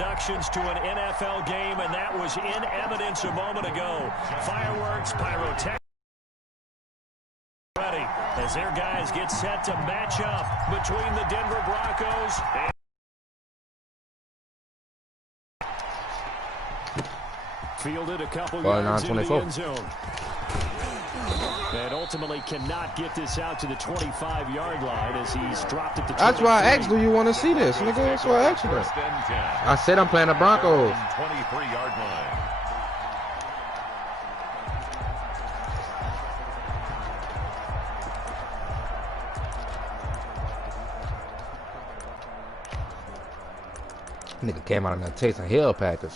introductions to an NFL game, and that was in evidence a moment ago. Fireworks, pyrotechnics. Ready as their guys get set to match up between the Denver Broncos and fielded a couple yards into the end zone. And ultimately cannot get this out to the 25-yard line as he's dropped it to 23. That's why I asked, do you want to see this, nigga? That's why I asked you that. I said I'm playing the Broncos. 23-yard line. Nigga came out of that tasting hell package.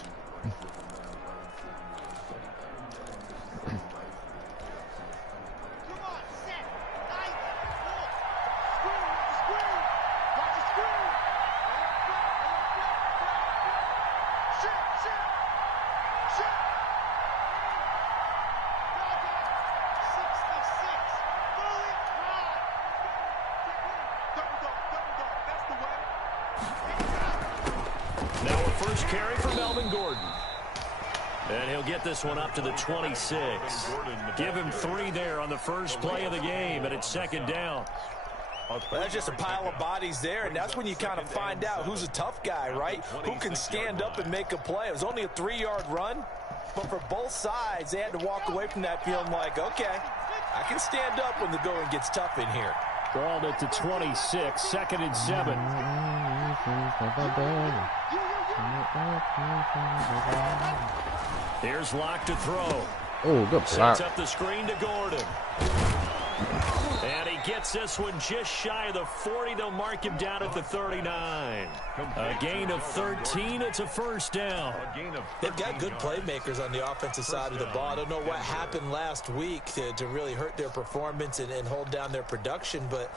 One up to the 26. Give him 3 there on the first play of the game, and it's second down. Well, that's just a pile of bodies there, and that's when you kind of find out who's a tough guy, right? Who can stand up and make a play. It was only a 3-yard run, but for both sides, they had to walk away from that feeling like, okay, I can stand up when the going gets tough in here. Balled it to 26, second and 7. Here's Locke to throw. Oh, good block. Sets up the screen to Gordon. And he gets this one just shy of the 40. They'll mark him down at the 39. A gain of 13. It's a first down. They've got good playmakers on the offensive side of the ball. I don't know what happened last week to really hurt their performance and hold down their production, but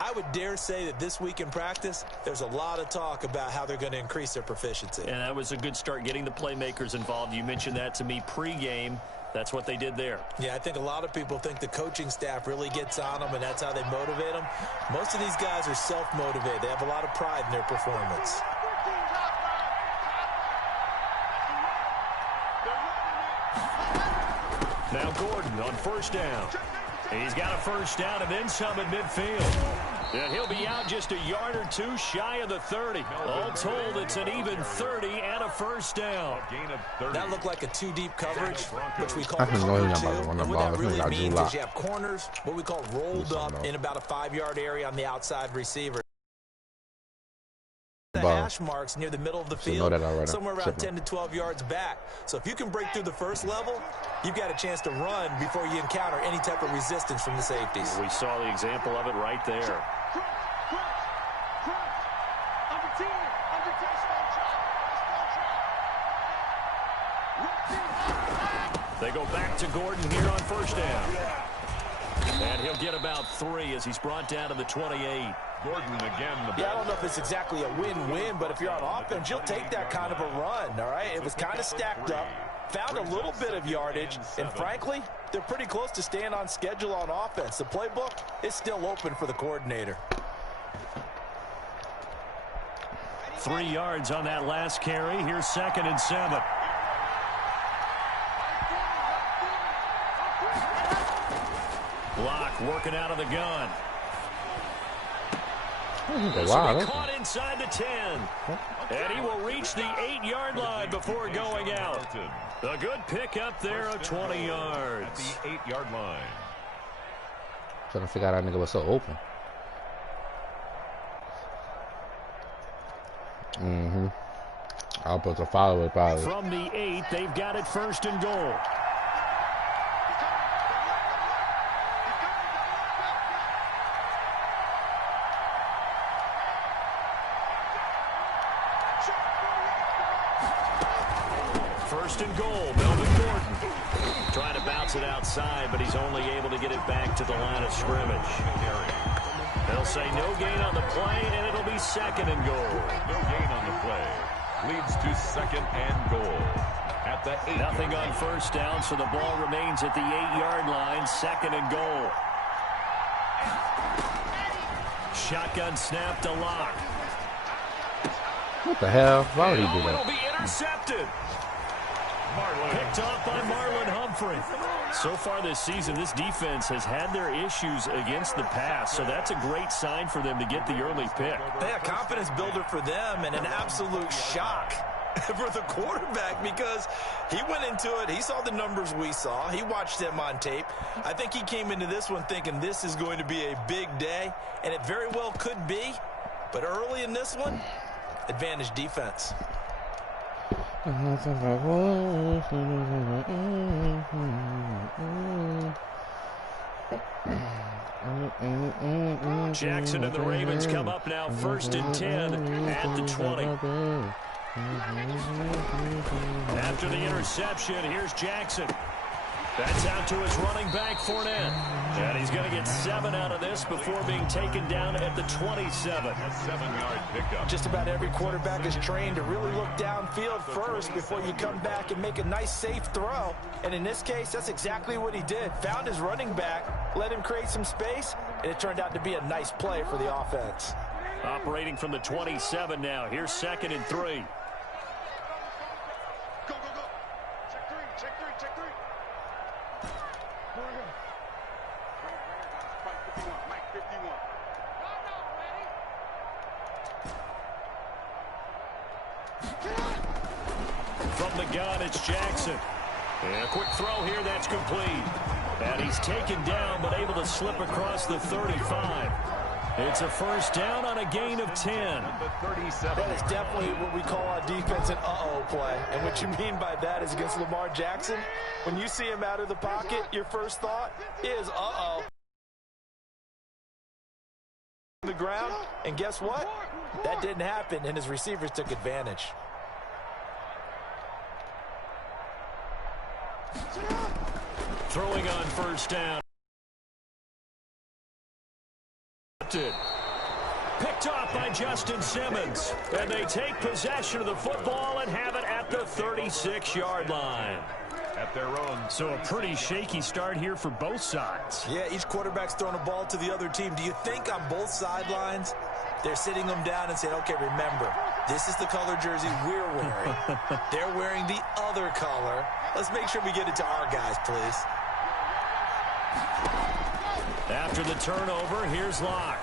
I would dare say that this week in practice, there's a lot of talk about how they're going to increase their proficiency. And that was a good start, getting the playmakers involved. You mentioned that to me pregame. That's what they did there. Yeah, I think a lot of people think the coaching staff really gets on them, and that's how they motivate them. Most of these guys are self-motivated. They have a lot of pride in their performance. Now Gordon on first down. He's got a first down and then some at midfield. And he'll be out just a yard or two shy of the 30. All told, it's an even 30 and a first down. That looked like a two-deep coverage, which we call cover two. And what that really means is you have corners, what we call rolled up in about a 5-yard area on the outside receiver. The hash marks near the middle of the field, somewhere around 10 to 12 yards back. So if you can break through the first level, you've got a chance to run before you encounter any type of resistance from the safeties. We saw the example of it right there. They go back to Gordon here on first down. And he'll get about 3 as he's brought down to the 28. Gordon again. Yeah, I don't know if it's exactly a win-win, but if you're on offense, you'll take that kind of a run, all right? It was kind of stacked up, found a little bit of yardage, and frankly, they're pretty close to staying on schedule on offense. The playbook is still open for the coordinator. 3 yards on that last carry. Here's second and 7. Locke working out of the gun. This will be caught inside the 10. And he will reach the 8-yard line before going out. A good pickup there of 20 yards. At the 8-yard line. Trying to figure out how that nigga was so open. I'll put the follow-up probably. From the 8, they've got it first and goal. First and goal, Melvin Gordon. Trying to bounce it outside, but he's only able to get it back to the line of scrimmage. They'll say no gain on the play, and it'll be second and goal. No gain on the play. Leads to second and goal. At the 8. Nothing on first down, so the ball remains at the 8-yard line. Second and goal. Shotgun snap to Locke. What the hell? Why would he do It'll that? be intercepted. Picked off by Marlon Humphrey. So far this season, this defense has had their issues against the pass, so that's a great sign for them to get the early pick. Yeah, confidence builder for them and an absolute shock for the quarterback because he went into it. He saw the numbers we saw. He watched them on tape. I think he came into this one thinking this is going to be a big day, and it very well could be. But early in this one, advantage defense. Jackson and the Ravens come up now 1st and 10 at the 20. After the interception, here's Jackson. That's out to his running back, Fournette. And he's going to get 7 out of this before being taken down at the 27. A 7-yard pickup. Just about every quarterback is trained to really look downfield first before you come back and make a nice, safe throw. And in this case, that's exactly what he did. Found his running back, let him create some space, and it turned out to be a nice play for the offense. Operating from the 27 now. Here's 2nd and 3. Go, go, go. Check three, check three, check three. Mike 51. From the gun, it's Jackson. And a quick throw here, that's complete. And he's taken down, but able to slip across the 35. It's a first down on a gain of 10. That is definitely what we call on defense an uh-oh play. And what you mean by that is against Lamar Jackson, when you see him out of the pocket, your first thought is uh-oh. The ground, and guess what? That didn't happen, and his receivers took advantage. Throwing on first down. Picked off by Justin Simmons. And they take possession of the football and have it at the 36-yard line. At their own. So a pretty shaky start here for both sides. Yeah, each quarterback's throwing a ball to the other team. Do you think on both sidelines they're sitting them down and saying, okay, remember, this is the color jersey we're wearing. They're wearing the other color. Let's make sure we get it to our guys, please. After the turnover, here's Locke.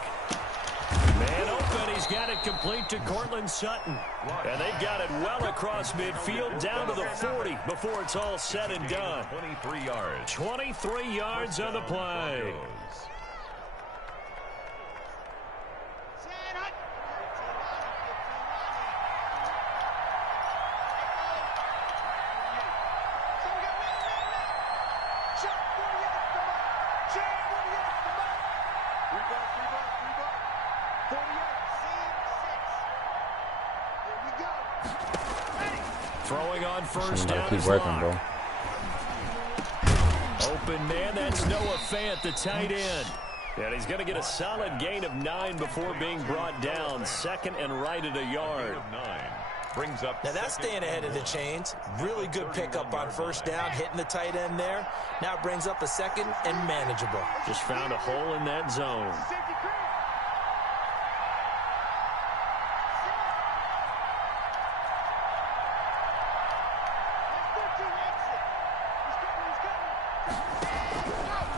Man open, he's got it complete to Cortland Sutton. And they've got it well across midfield down to the 40 before it's all said and done. 23 yards. 23 yards on the play. Throwing on first down. Keep working, bro. Open man, that's Noah Fant, the tight end. And he's going to get a solid gain of 9 before being brought down. 2nd and right at a yard. 9 brings up. Now that's staying ahead of the chains. Really good pickup on first down, hitting the tight end there. Now it brings up a 2nd and manageable. Just found a hole in that zone.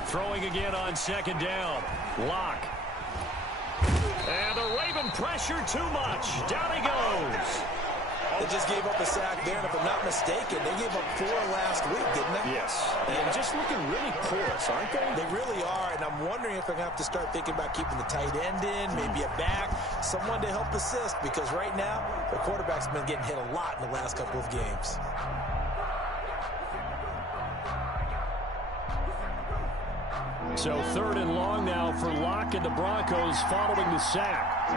Throwing again on 2nd down. Locke. And the Raven pressure too much. Down he goes. They just gave up a sack there, and if I'm not mistaken, they gave up 4 last week, didn't they? Yes. And just looking really porous, aren't they? They really are, and I'm wondering if they're going to have to start thinking about keeping the tight end in, maybe a back, someone to help assist, because right now, the quarterback's been getting hit a lot in the last couple of games. So 3rd and long now for Locke and the Broncos following the sack.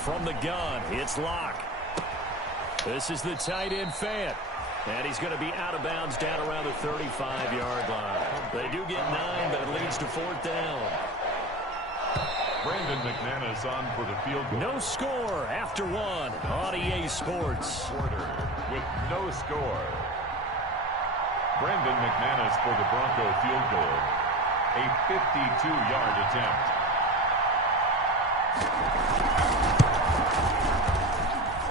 From the gun, it's Locke. This is the tight end Fant. And he's going to be out of bounds down around the 35-yard line. They do get 9, but it leads to 4th down. Brandon McManus on for the field goal. No score after 1 on EA Sports. Quarter with no score. Brandon McManus for the Bronco field goal. A 52-yard attempt.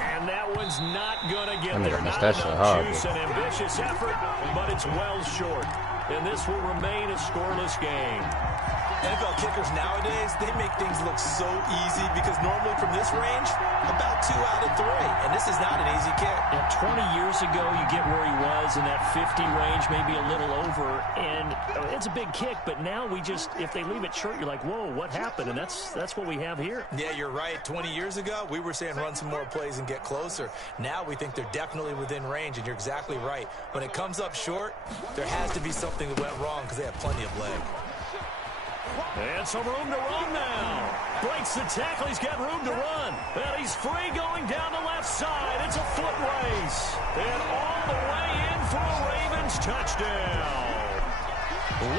And that one's not going to get I there. missed Not that shit enough hard, juice and ambitious effort, but it's well short. And this will remain a scoreless game. NFL kickers nowadays, they make things look so easy because normally from this range, about 2 out of 3. And this is not an easy kick. And 20 years ago, you get where he was in that 50 range, maybe a little over. And it's a big kick, but now we just, if they leave it short, you're like, whoa, what happened? And that's what we have here. Yeah, you're right. 20 years ago, we were saying run some more plays and get closer. Now we think they're definitely within range, and you're exactly right. When it comes up short, there has to be something that went wrong because they have plenty of leg. And some room to run now. Breaks the tackle. He's got room to run. And he's free going down the left side. It's a foot race. And all the way in for a Ravens touchdown.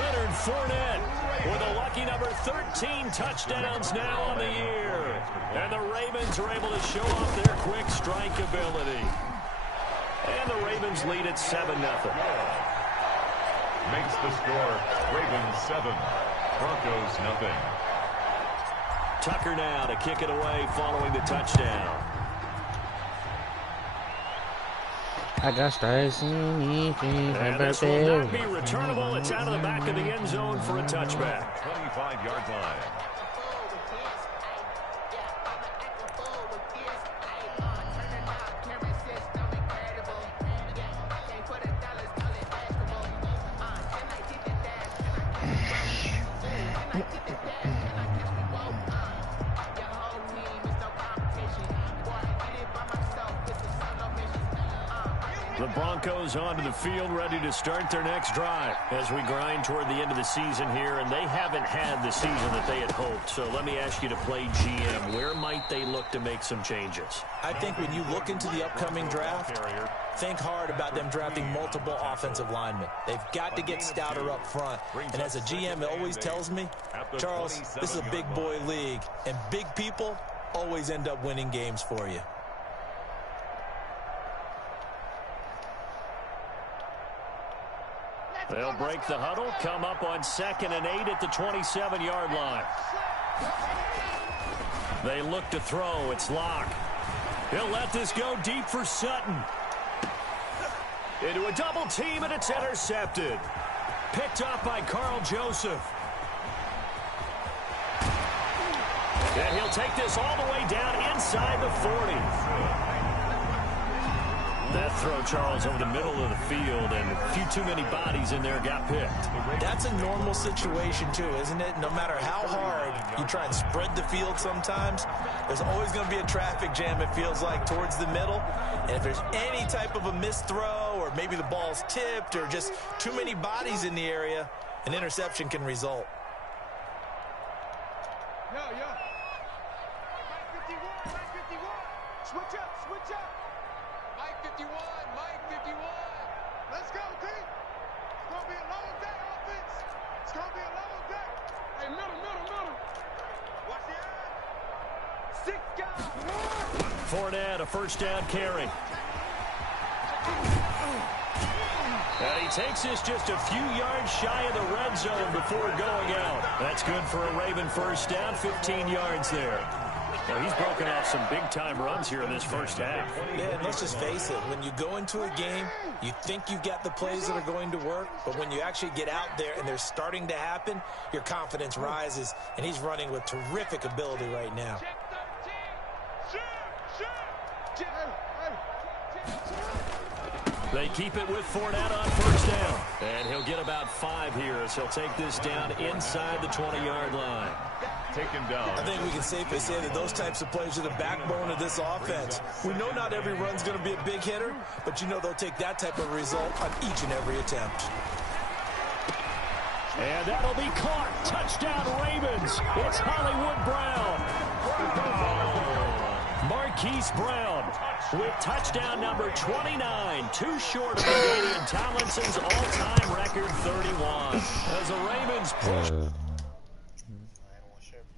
Leonard Fournette with a lucky number 13 touchdowns now on the year. And the Ravens are able to show off their quick strike ability. And the Ravens lead at 7-0. Makes the score Ravens 7, Broncos nothing. Tucker now to kick it away following the touchdown. I got stars singing And this will not be returnable. It's out of the back of the end zone for a touchback. 25-yard line. The Broncos onto the field, ready to start their next drive as we grind toward the end of the season here, and they haven't had the season that they had hoped. So let me ask you to play GM. Where might they look to make some changes? I think when you look into the upcoming draft, think hard about them drafting multiple offensive linemen. They've got to get stouter up front. And as a GM, it always tells me, Charles, this is a big boy league, and big people always end up winning games for you. They'll break the huddle, come up on 2nd and 8 at the 27-yard line. They look to throw. It's Locke. He'll let this go deep for Sutton. Into a double team, and it's intercepted. Picked up by Carl Joseph. And he'll take this all the way down inside the 40. That throw, Charles, over the middle of the field, and a few too many bodies in there got picked. That's a normal situation, too, isn't it? No matter how hard you try and spread the field sometimes, there's always going to be a traffic jam, it feels like, towards the middle. And if there's any type of a missed throw, or maybe the ball's tipped, or just too many bodies in the area, an interception can result. Yo. Mike 51. Switch up. Mike 51. Let's go, team. It's going to be a long day, offense. It's going to be a long day. Hey, middle. Watch the eye. 6 guys. Fournette, a first down carry. And he takes this just a few yards shy of the red zone before going out. That's good for a Raven first down, 15 yards there. Now, he's broken off some big-time runs here in this first half. Yeah, and let's just face it. When you go into a game, you think you've got the plays that are going to work, but when you actually get out there and they're starting to happen, your confidence rises, and he's running with terrific ability right now. They keep it with Fournette on first down. And he'll get about 5 here as he'll take this down inside the 20-yard line. Taken down. I think we can safely say that those types of plays are the backbone of this offense. We know not every run's going to be a big hitter, but you know they'll take that type of result on each and every attempt. And that'll be caught. Touchdown, Ravens. It's Hollywood Brown. Marquise Brown with touchdown number 29. Too short of Damian Tomlinson's all-time record 31. As the Ravens push.